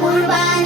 Urbana.